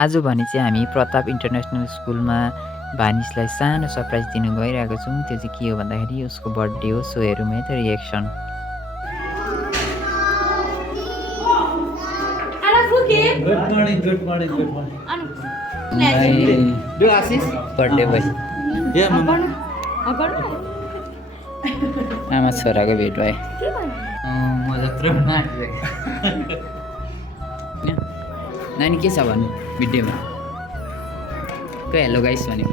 आज भने चाहिँ हामी प्रताप इन्टरनेसनल स्कुलमा भानिसलाई सानो सरप्राइज दिनु गइरहेको छौँ। त्यो चाहिँ के हो भन्दाखेरि उसको बर्थडे हो। सो हेरौँ है त reaction. Good morning, good morning, good morning. Do Ashish birthday भयो। Yeah, mama. आमा छोराको भेट भयो। म जत्रो नानी के छ भन्नु भिडियोमा के हेलो गाइस भन्यो।